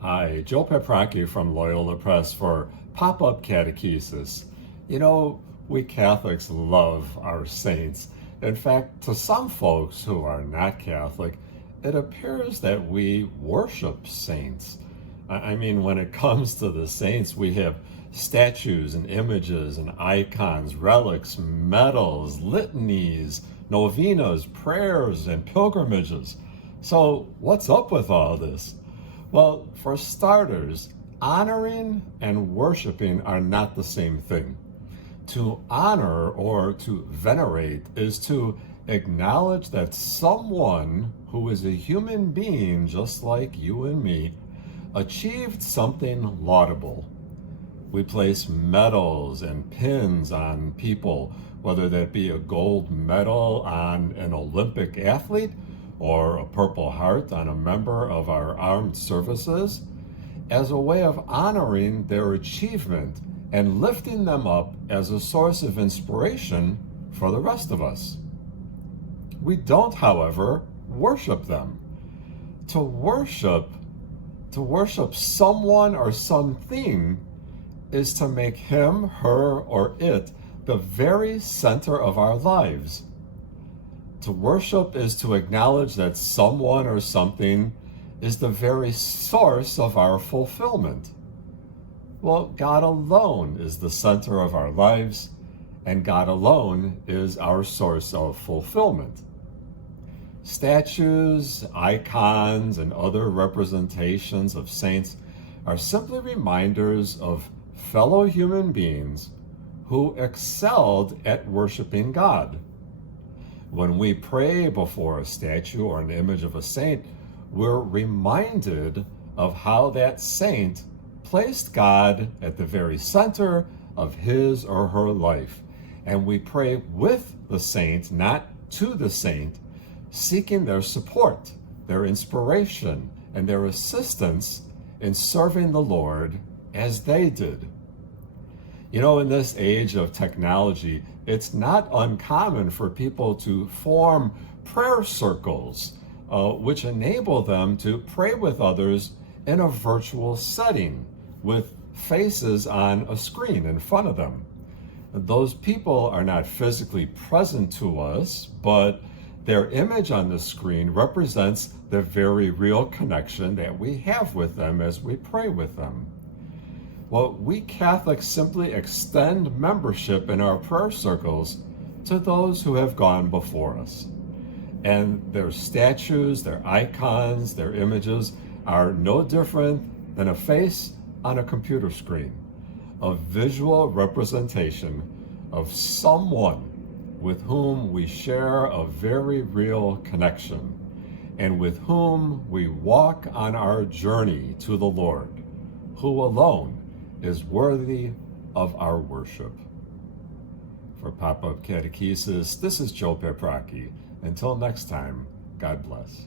Hi, Joe Peprocki from Loyola Press for Pop-Up Catechesis. You know, we Catholics love our saints. In fact, to some folks who are not Catholic, it appears that we worship saints. I mean, when it comes to the saints, we have statues and images and icons, relics, medals, litanies, novenas, prayers, and pilgrimages. So, what's up with all this? Well, for starters, honoring and worshiping are not the same thing. To honor or to venerate is to acknowledge that someone who is a human being just like you and me achieved something laudable. We place medals and pins on people, whether that be a gold medal on an Olympic athlete or a Purple Heart on a member of our armed services, as a way of honoring their achievement and lifting them up as a source of inspiration for the rest of us. We don't, however, worship them. To worship someone or something is to make him, her, or it the very center of our lives. To worship is to acknowledge that someone or something is the very source of our fulfillment. Well, God alone is the center of our lives, and God alone is our source of fulfillment. Statues, icons, and other representations of saints are simply reminders of fellow human beings who excelled at worshiping God. When we pray before a statue or an image of a saint, we're reminded of how that saint placed God at the very center of his or her life. And we pray with the saint, not to the saint, seeking their support, their inspiration, and their assistance in serving the Lord as they did. You know, in this age of technology, it's not uncommon for people to form prayer circles, which enable them to pray with others in a virtual setting with faces on a screen in front of them. Those people are not physically present to us, but their image on the screen represents the very real connection that we have with them as we pray with them. Well, we Catholics simply extend membership in our prayer circles to those who have gone before us. And their statues, their icons, their images are no different than a face on a computer screen, a visual representation of someone with whom we share a very real connection and with whom we walk on our journey to the Lord, who alone is worthy of our worship. For Pop-Up Catechesis, this is Joe Peprocki. Until next time, God bless.